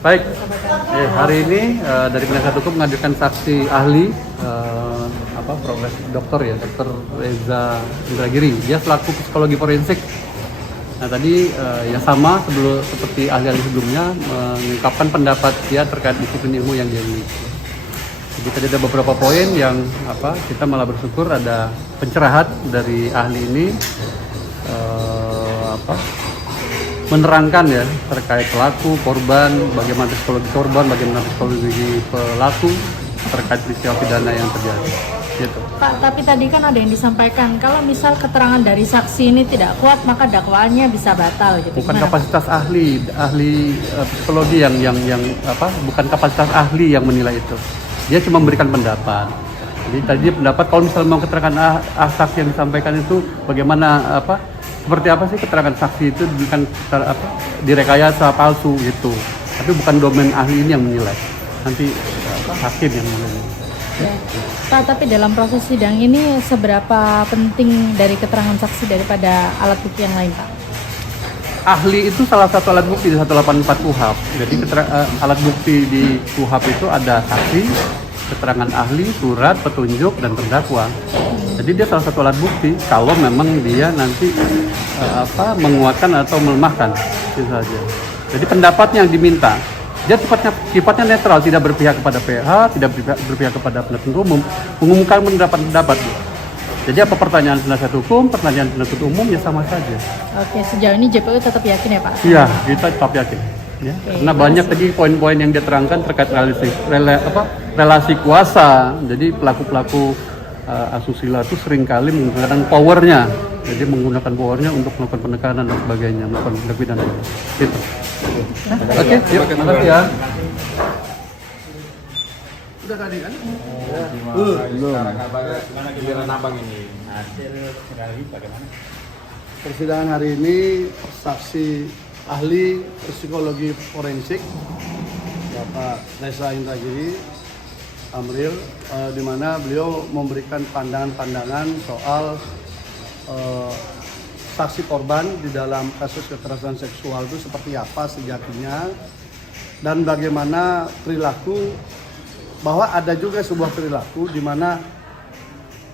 Baik, hari ini dari penasihat hukum menghadirkan saksi ahli Dokter Reza Indragiri. Dia selaku psikologi forensik. Nah tadi ya sama seperti ahli-ahli sebelumnya mengungkapkan pendapat dia terkait disiplin ilmu yang dia miliki. Jadi tadi ada beberapa poin yang kita malah bersyukur ada pencerahan dari ahli ini menerangkan ya terkait pelaku, korban, bagaimana psikologi korban, bagaimana psikologi pelaku terkait peristiwa pidana yang terjadi. Gitu. Pak, tapi tadi kan ada yang disampaikan kalau misal keterangan dari saksi ini tidak kuat maka dakwaannya bisa batal gitu. Bukan kapasitas ahli psikologi yang bukan kapasitas ahli yang menilai itu. Dia cuma memberikan pendapat. Jadi tadi pendapat kalau misalnya mau keterangan saksi yang disampaikan itu bagaimana seperti apa sih keterangan saksi itu bukan direkayasa palsu gitu. Tapi bukan domain ahli ini yang menilai. Nanti hakim yang menilai. Ya. Pak, tapi dalam proses sidang ini seberapa penting dari keterangan saksi daripada alat bukti yang lain, Pak? Ahli itu salah satu alat bukti di 184 KUHP. Jadi alat bukti di KUHP itu ada saksi, keterangan ahli, surat, petunjuk, dan terdakwa. Jadi dia salah satu alat bukti kalau memang dia nanti menguatkan atau melemahkan itu saja. Jadi pendapatnya yang diminta. Dia sifatnya netral, tidak berpihak kepada PH, tidak berpihak kepada penuntut umum, mengumumkan pendapat. Jadi apa pertanyaan penasihat hukum, pertanyaan penuntut umum ya sama saja. Oke, sejauh ini JPU tetap yakin ya Pak? Iya, kita tetap yakin. Ya. Oke, karena banyak tadi poin-poin yang dia terangkan terkait relasi kuasa. Jadi pelaku-pelaku asusila itu seringkali menggunakan powernya. Jadi menggunakan powernya untuk melakukan penekanan dan sebagainya, melakukan tindak pidana. Gitu. Oke, yuk, terima kasih ya. Udah tadi kan? Gimana giliran abang ini? Hasil sekali bagaimana? Persidangan hari ini saksi ahli psikologi forensik Bapak Reza Indragiri Amril, di mana beliau memberikan pandangan-pandangan soal saksi korban di dalam kasus kekerasan seksual itu seperti apa sejatinya dan bagaimana perilaku, bahwa ada juga sebuah perilaku di mana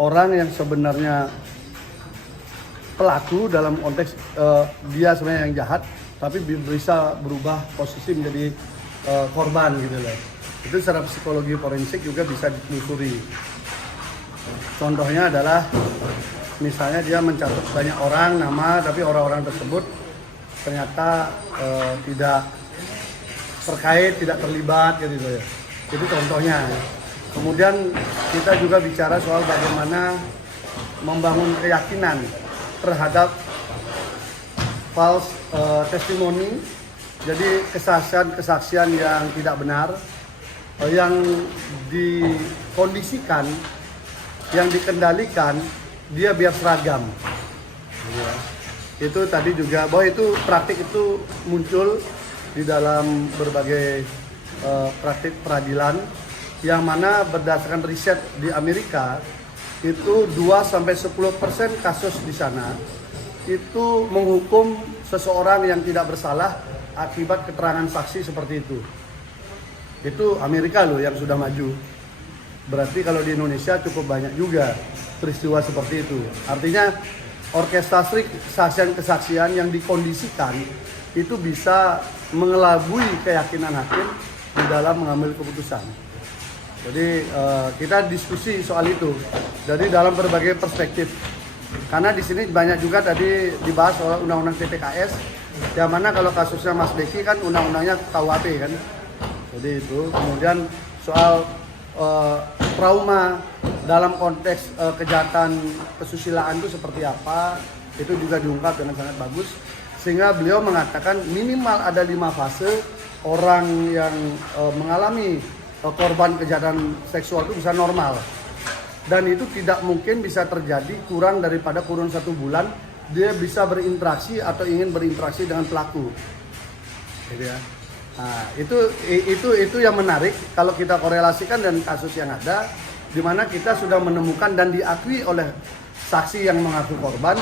orang yang sebenarnya pelaku dalam konteks dia sebenarnya yang jahat tapi bisa berubah posisi menjadi korban gitu loh. Itu secara psikologi forensik juga bisa ditelusuri. Contohnya adalah misalnya dia mencatat banyak orang nama tapi orang-orang tersebut ternyata tidak terkait, tidak terlibat gitu ya. Itu contohnya. Kemudian kita juga bicara soal bagaimana membangun keyakinan terhadap false testimony. Jadi kesaksian yang tidak benar yang dikondisikan, yang dikendalikan dia biar seragam. Itu tadi juga bahwa itu praktik itu muncul di dalam berbagai praktik peradilan yang mana berdasarkan riset di Amerika itu 2-10% kasus di sana itu menghukum seseorang yang tidak bersalah akibat keterangan saksi seperti itu. Itu Amerika loh yang sudah maju. Berarti kalau di Indonesia cukup banyak juga peristiwa seperti itu. Artinya orkestrasi kesaksian yang dikondisikan itu bisa mengelabui keyakinan hakim di dalam mengambil keputusan. Jadi kita diskusi soal itu dari dalam berbagai perspektif. Karena di sini banyak juga tadi dibahas soal undang-undang TPKS, yang mana kalau kasusnya Mas Beki kan undang-undangnya KUHP kan. Jadi itu kemudian soal trauma dalam konteks kejahatan kesusilaan itu seperti apa, itu juga diungkap dengan sangat bagus. Sehingga beliau mengatakan minimal ada 5 fase orang yang mengalami korban kejahatan seksual itu bisa normal. Dan itu tidak mungkin bisa terjadi kurang daripada kurun 1 bulan dia bisa berinteraksi atau ingin berinteraksi dengan pelaku. Gitu ya. Nah, itu yang menarik kalau kita korelasikan dengan kasus yang ada, di mana kita sudah menemukan dan diakui oleh saksi yang mengaku korban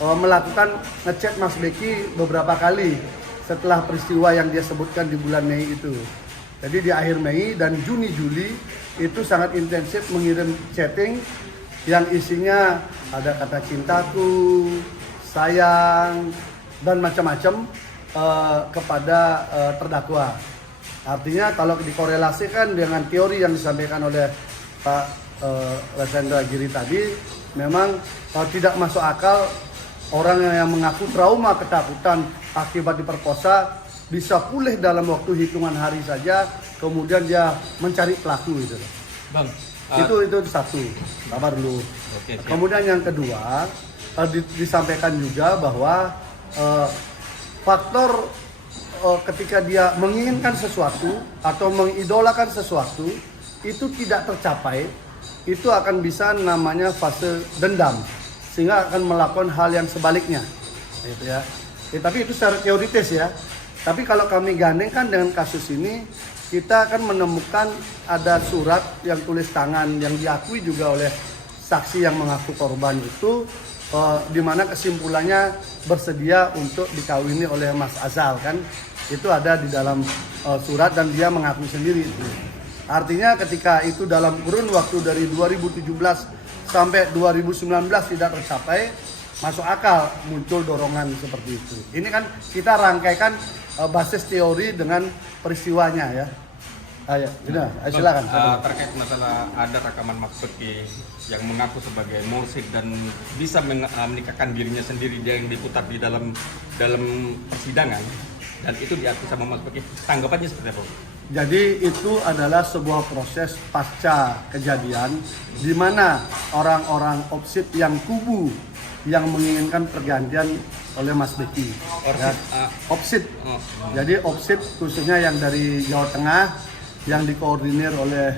melakukan ngechat Mas Beki beberapa kali setelah peristiwa yang dia sebutkan di bulan Mei itu. Jadi di akhir Mei dan Juni Juli itu sangat intensif mengirim chatting yang isinya ada kata cintaku, sayang, dan macam-macam kepada terdakwa. Artinya kalau dikorelasikan dengan teori yang disampaikan oleh Pak Rasendra Giri tadi, memang tidak masuk akal orang yang mengaku trauma ketakutan akibat diperkosa bisa pulih dalam waktu hitungan hari saja, kemudian dia mencari pelaku itu. Bang, Itu satu, sabar dulu. Oke, siap. Kemudian yang kedua, disampaikan juga bahwa faktor ketika dia menginginkan sesuatu atau mengidolakan sesuatu itu tidak tercapai, itu akan bisa namanya fase dendam, sehingga akan melakukan hal yang sebaliknya, gitu ya. Tapi itu secara teoritis ya. Tapi kalau kami gandengkan dengan kasus ini, kita akan menemukan ada surat yang tulis tangan yang diakui juga oleh saksi yang mengaku korban itu, di mana kesimpulannya bersedia untuk dikawini oleh Mas Azal kan, itu ada di dalam surat dan dia mengaku sendiri itu. Artinya ketika itu dalam kurun waktu dari 2017 sampai 2019 tidak tercapai, masuk akal muncul dorongan seperti itu. Ini kan kita rangkaikan basis teori dengan peristiwanya ya. Ayo, sudah, silakan. Terkait masalah ada rekaman Mas Beki yang mengaku sebagai mursyid dan bisa menikahkan dirinya sendiri, dia yang diputar di dalam persidangan, dan itu diakui sama Mas Beki, tanggapannya seperti apa? Jadi itu adalah sebuah proses pasca kejadian di mana orang-orang opsit yang kubu yang menginginkan pergantian oleh Mas Beki. Ya, opsit. Jadi opsit khususnya yang dari Jawa Tengah yang dikoordinir oleh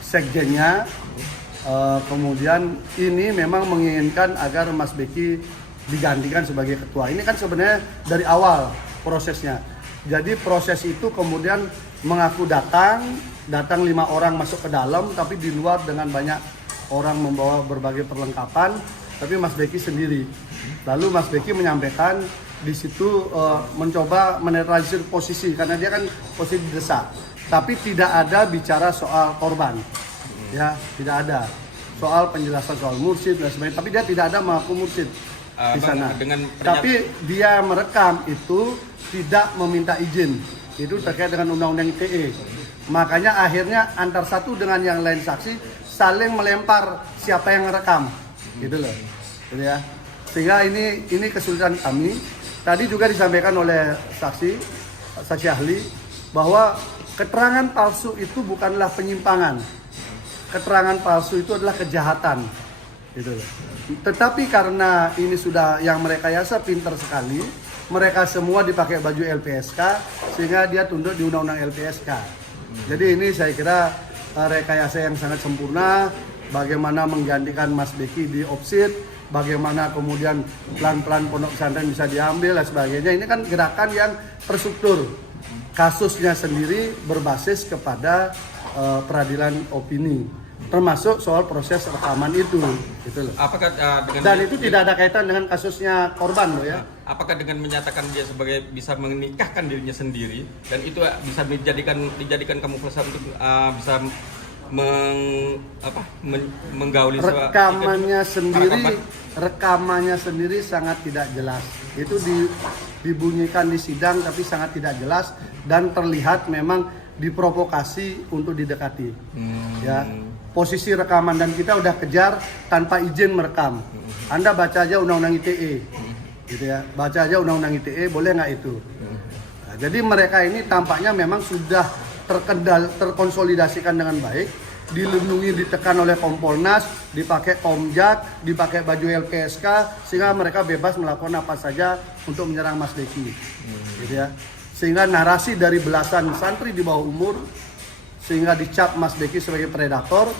sekjennya, kemudian ini memang menginginkan agar Mas Beki digantikan sebagai ketua. Ini kan sebenarnya dari awal prosesnya. Jadi proses itu kemudian mengaku datang 5 orang masuk ke dalam, tapi di luar dengan banyak orang membawa berbagai perlengkapan, tapi Mas Beki sendiri. Lalu Mas Beki menyampaikan di situ mencoba menetralisir posisi karena dia kan posisi didesak, tapi tidak ada bicara soal korban, ya tidak ada soal penjelasan soal mursyid dan sebagainya, tapi dia tidak ada mengaku mursyid di sana. Tapi dia merekam itu tidak meminta izin, itu terkait dengan undang-undang ITE. Makanya akhirnya antar satu dengan yang lain saksi saling melempar siapa yang merekam, gitu loh, gitu ya. Sehingga ini kesulitan kami. Tadi juga disampaikan oleh saksi ahli bahwa keterangan palsu itu bukanlah penyimpangan. Keterangan palsu itu adalah kejahatan, gitu loh. Tetapi karena ini sudah yang mereka yasa pintar sekali, mereka semua dipakai baju LPSK sehingga dia tunduk di undang-undang LPSK. Jadi ini saya kira rekayasa yang sangat sempurna, bagaimana menggantikan Mas Beki di opsit, bagaimana kemudian pelan-pelan pondok pesantren bisa diambil dan sebagainya. Ini kan gerakan yang terstruktur. Kasusnya sendiri berbasis kepada peradilan opini, termasuk soal proses rekaman itu, gitu loh. Apakah Dan itu tidak ada kaitan dengan kasusnya korban loh ya. Apakah dengan menyatakan dia sebagai bisa menikahkan dirinya sendiri dan itu bisa dijadikan kamuflase untuk bisa menggauli rekamannya sendiri sangat tidak jelas. Itu dibunyikan di sidang tapi sangat tidak jelas dan terlihat memang diprovokasi untuk didekati. Ya. Posisi rekaman dan kita udah kejar tanpa izin merekam. Anda baca aja undang-undang ITE. Gitu ya. Baca aja undang-undang ITE, boleh nggak itu? Nah, jadi mereka ini tampaknya memang sudah terkonsolidasikan dengan baik, dilindungi, ditekan oleh Kompolnas, dipakai Komjak, dipakai baju LPSK, sehingga mereka bebas melakukan apa saja untuk menyerang Mas Beki. Gitu ya. Sehingga narasi dari belasan santri di bawah umur, sehingga dicap Mas Beki sebagai predator,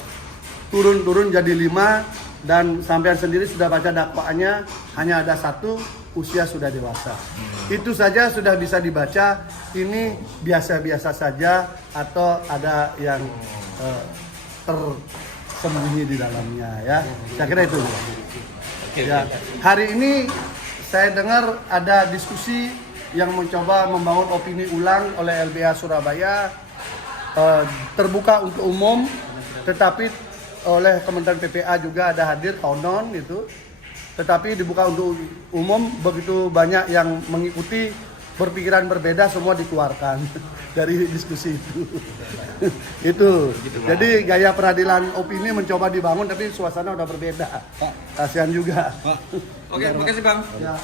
turun jadi 5, dan sampean sendiri sudah baca dakwaannya, hanya ada 1, usia sudah dewasa. Itu saja sudah bisa dibaca, ini biasa-biasa saja atau ada yang tersembunyi di dalamnya ya. Saya kira itu. Ya. Hari ini saya dengar ada diskusi yang mencoba membangun opini ulang oleh LBH Surabaya, terbuka untuk umum, tetapi oleh Kementerian PPA juga ada hadir konon gitu, tetapi dibuka untuk umum, begitu banyak yang mengikuti, berpikiran berbeda semua dikeluarkan dari diskusi itu. Itu. Jadi gaya peradilan opini mencoba dibangun tapi suasana udah berbeda. Kasihan juga. Oke, makasih Bang. Ya.